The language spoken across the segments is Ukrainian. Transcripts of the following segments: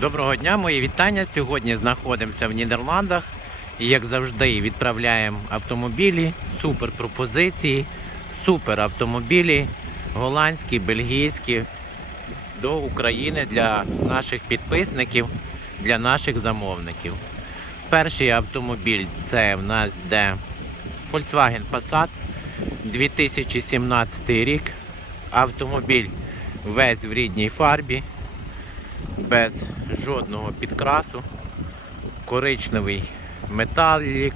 Доброго дня, мої вітання. Сьогодні знаходимося в Нідерландах. І як завжди, відправляємо автомобілі, супер пропозиції, супер автомобілі, голландські, бельгійські до України для наших підписників, для наших замовників. Перший автомобіль це в нас йде Volkswagen Passat 2017 рік. Автомобіль весь в рідній фарбі без жодного підкрасу. Коричневий металік.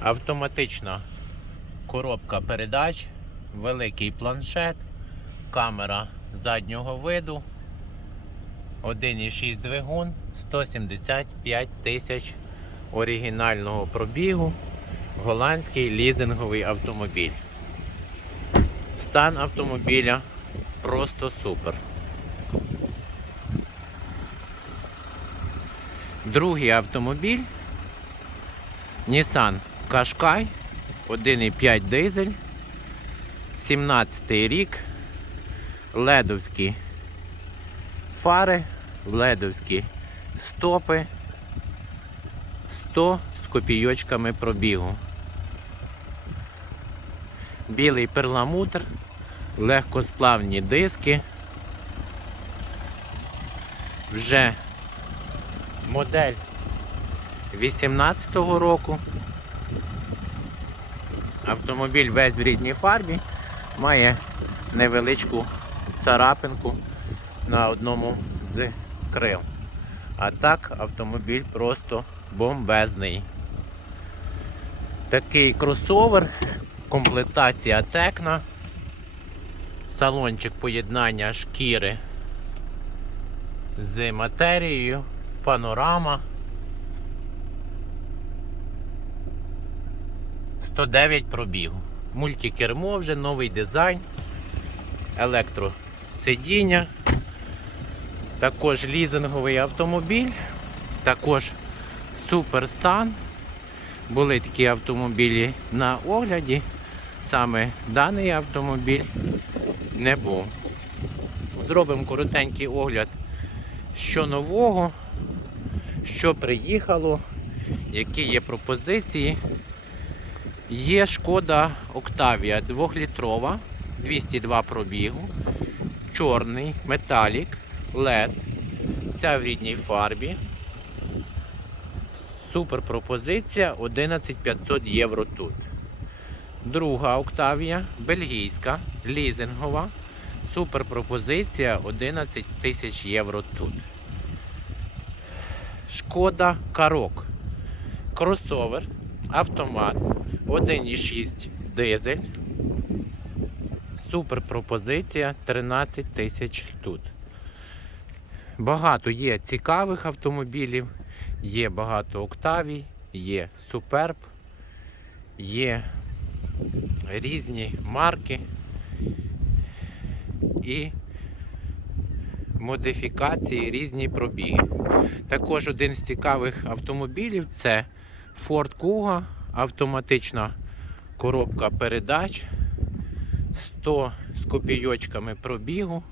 Автоматична коробка передач, великий планшет, камера заднього виду, 1,6 двигун, 175 тисяч оригінального пробігу, голландський лізинговий автомобіль. Стан автомобіля просто супер. Другий автомобіль Nissan Qashqai 1,5 дизель, 17 рік, ледовські фари, ледовські стопи, 100 з копійочками пробігу. Білий перламутр, легкосплавні диски. Вже модель 18-го року. Автомобіль весь в рідній фарбі, має невеличку царапинку на одному з крил. А так автомобіль просто бомбезний. Такий кросовер, комплектація Текна, салончик поєднання шкіри з матерією, панорама. 109 пробігу. Мультикермо вже, новий дизайн, електросидіння, також лізинговий автомобіль, також суперстан. Були такі автомобілі на огляді. Саме даний автомобіль не був. Зробимо коротенький огляд, що нового, що приїхало, які є пропозиції. Є шкода Октавія 2-літрова, 202 пробігу, чорний, металік, LED, вся в рідній фарбі. Супер пропозиція 11500 євро тут. Друга Октавія, бельгійська, лізингова. Супер пропозиція 11 тисяч євро тут. Шкода Карок. Кросовер, автомат, 1,6 дизель. Супер пропозиція 13 тисяч тут. Багато є цікавих автомобілів, є багато Октавій, є Суперб, є різні марки і модифікації, різні пробіги. Також один з цікавих автомобілів це Ford Kuga, автоматична коробка передач, 100 з копійочками пробігу.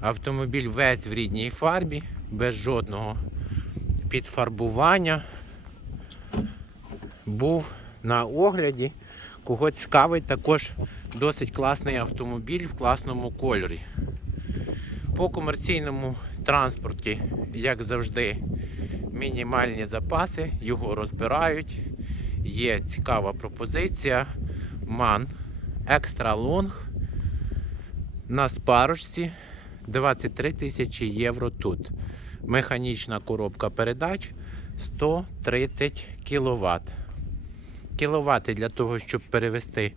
Автомобіль весь в рідній фарбі, без жодного підфарбування. Був на огляді. Кого цікавить, також досить класний автомобіль в класному кольорі. По комерційному транспорті, як завжди, мінімальні запаси, його розбирають. Є цікава пропозиція. MAN Extra Long на спарочці 23 тисячі євро тут. Механічна коробка передач 130 кВт. Кіловати для того, щоб перевести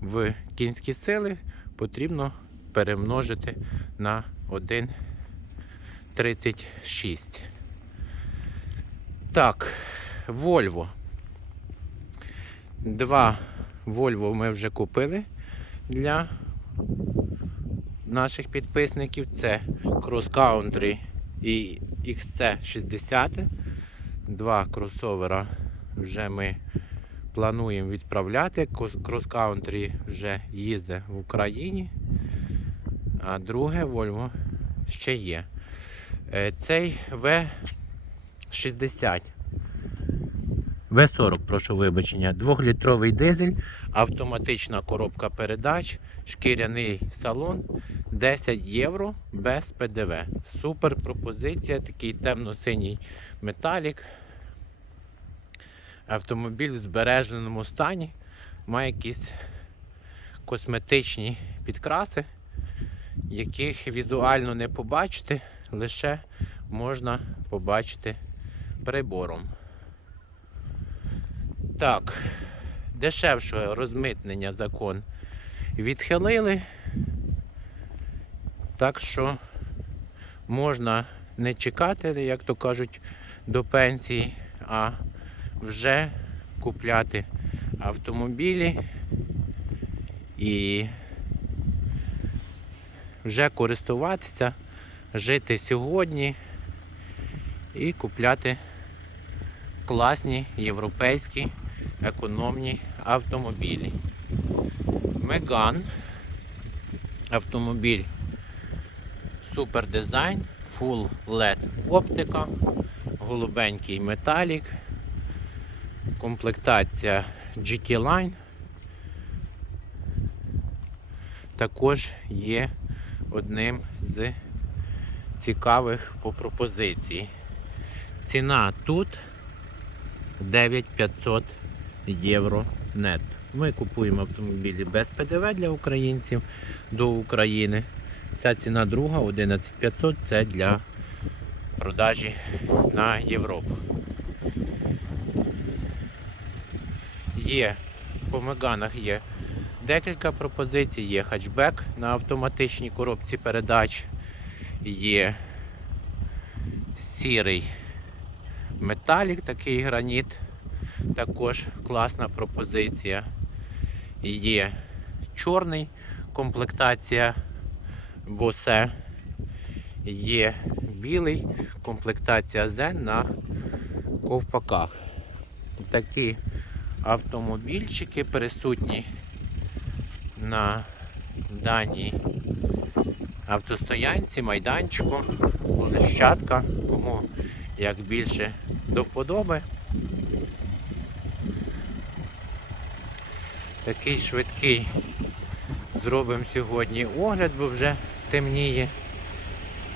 в кінські сили, потрібно перемножити на 1,36. Так, Volvo. Два Volvo ми вже купили для наших підписників. Це Cross Country і XC60. Два кросовера вже ми плануємо відправляти. Country вже їздить в Україні. А друге Volvo ще є. Е, Цей В60. В40, прошу вибачення. Двохлітровий дизель, автоматична коробка передач, шкіряний салон 10 євро без ПДВ. Супер пропозиція, такий темно-синій металік. Автомобіль в збереженому стані, має якісь косметичні підкраси, яких візуально не побачити, лише можна побачити прибором. Так, дешевше розмитнення закон відхилили. Так що можна не чекати, як то кажуть, до пенсії, а вже купляти автомобілі і вже користуватися, жити сьогодні і купляти класні європейські економні автомобілі. Меган. Автомобіль Супер дизайн, Full LED оптика, голубенький металік, комплектація GT Line. Також є одним з цікавих по пропозиції. Ціна тут 9500 євро нет. Ми купуємо автомобілі без ПДВ для українців до України. Ця ціна друга 11500 це для продажі на Європу. Є по Меганах є. Декілька пропозицій, є. Хатчбек на автоматичній коробці передач, є. Сірий металік, такий граніт, також класна пропозиція. Є. Чорний комплектація босе, є білий комплектація Zen на ковпаках. Такі автомобільчики присутні на даній автостоянці, майданчику, площадка, кому як більше до вподоби. Такий швидкий зробимо сьогодні огляд, бо вже темніє.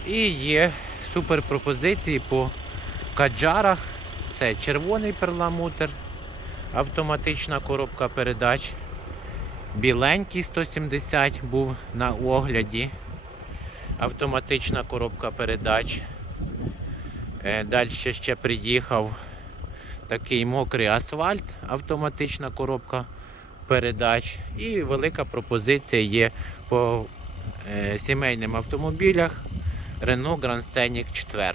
І є супер пропозиції по каджарах. Це червоний перламутр, автоматична коробка передач. Біленький 170 був на огляді. Автоматична коробка передач. Далі ще приїхав такий мокрий асфальт, автоматична коробка передач. І велика пропозиція є по е, сімейним автомобілях Renault Grand Scenic 4.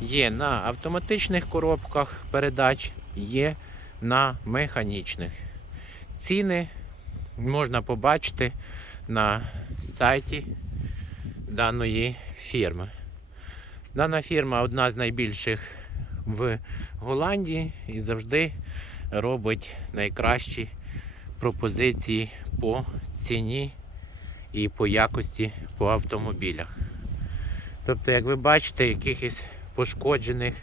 Є на автоматичних коробках передач, є на механічних. Ціни можна побачити на сайті даної фірми. Дана фірма одна з найбільших в Голландії і завжди робить найкращі пропозиції по ціні і по якості по автомобілях. Тобто, як ви бачите, якихось пошкоджених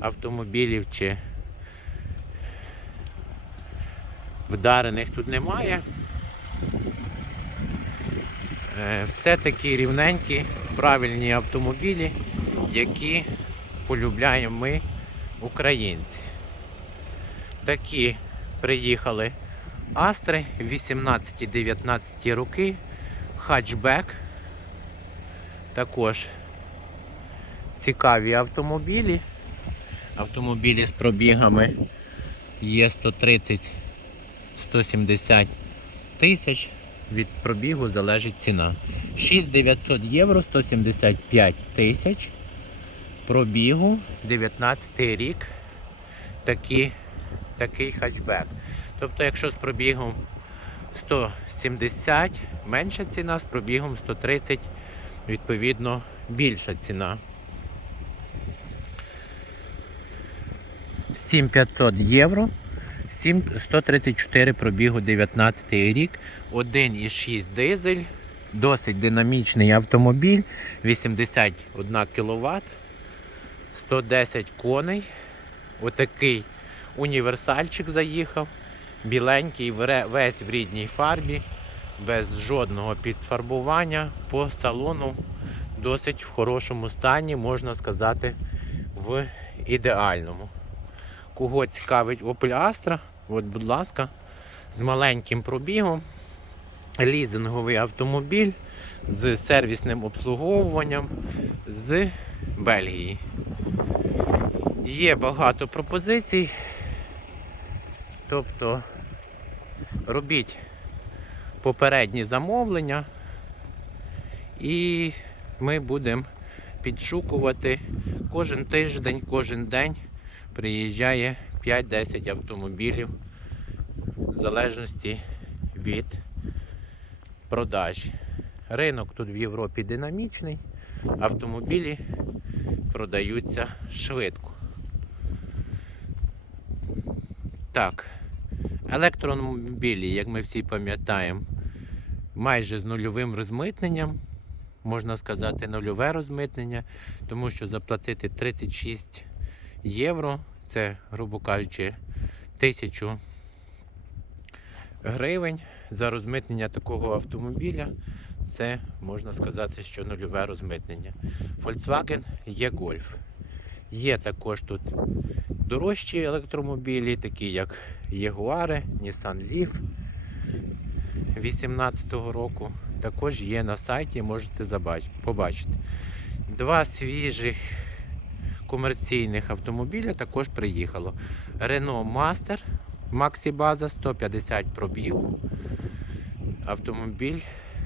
автомобілів чи вдарених тут немає. Е, Все такі рівненькі, правильні автомобілі, які полюбляємо ми, українці. Такі приїхали Астри 18-19 роки, хатчбек. Також цікаві автомобілі. Автомобілі з пробігами є 130-170 тисяч. Від пробігу залежить ціна. 6900 євро 175 тисяч. Пробігу 19 рік. Такі, такий хатчбек. Тобто, якщо з пробігом 170 менша ціна, з пробігом 130, відповідно, більша ціна. 7500 євро. 7, 134 пробігу 19 рік, 1,6 дизель, Досить динамічний автомобіль, 81 кВт, 110 коней. Отакий універсальчик заїхав. Біленький, весь в рідній фарбі, без жодного підфарбування. По салону досить в хорошому стані, можна сказати, в ідеальному. Кого цікавить Opel Astra, от, будь ласка, з маленьким пробігом, лізинговий автомобіль з сервісним обслуговуванням з Бельгії. Є багато пропозицій. Тобто робіть попередні замовлення і ми будемо підшукувати кожен тиждень, кожен день приїжджає 5-10 автомобілів в залежності від продажі. Ринок тут в Європі динамічний, автомобілі продаються швидко. Так, електромобілі, як ми всі пам'ятаємо, майже з нульовим розмитненням. Можна сказати, нульове розмитнення, тому що заплатити 36 євро, це, грубо кажучи, тисячу гривень за розмитнення такого автомобіля. Це можна сказати, що нульове розмитнення. Volkswagen є Golf. Є також тут дорожчі електромобілі, такі як Jaguar, Nissan Leaf 2018 року. Також є на сайті, можете побачити. Два свіжих комерційних автомобіля також приїхало. Renault Master Maxi База 150 пробігу. Автомобіль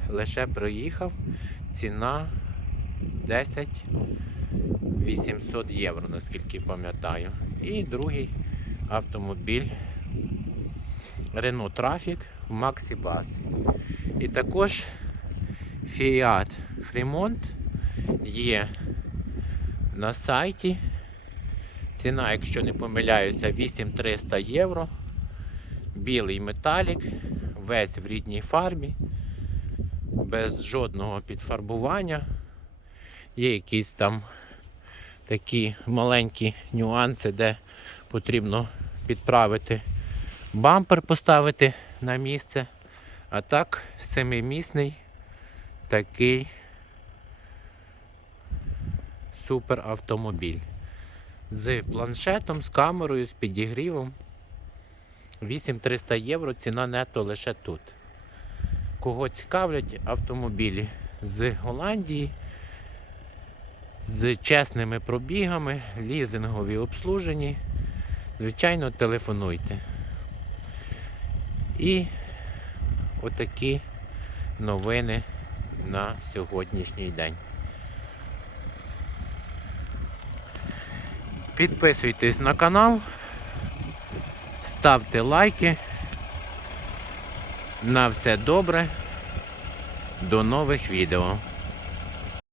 лише приїхав. Ціна 10 800 євро, наскільки пам'ятаю. І другий автомобіль Renault Trafic в Maxi Bus. І також Fiat Fremont є на сайті. Ціна, якщо не помиляюся, 8300 євро. Білий металік, весь в рідній фарбі, без жодного підфарбування. Є якісь там такі маленькі нюанси, де потрібно підправити бампер, поставити на місце. А так, семимісний такий супер автомобіль. З планшетом, з камерою, з підігрівом. 8300 євро ціна нето лише тут. Кого цікавлять автомобілі з Голландії, з чесними пробігами, лізингові обслужені, звичайно, телефонуйте. І отакі новини на сьогоднішній день. Підписуйтесь на канал, ставте лайки. На все добре. До нових відео.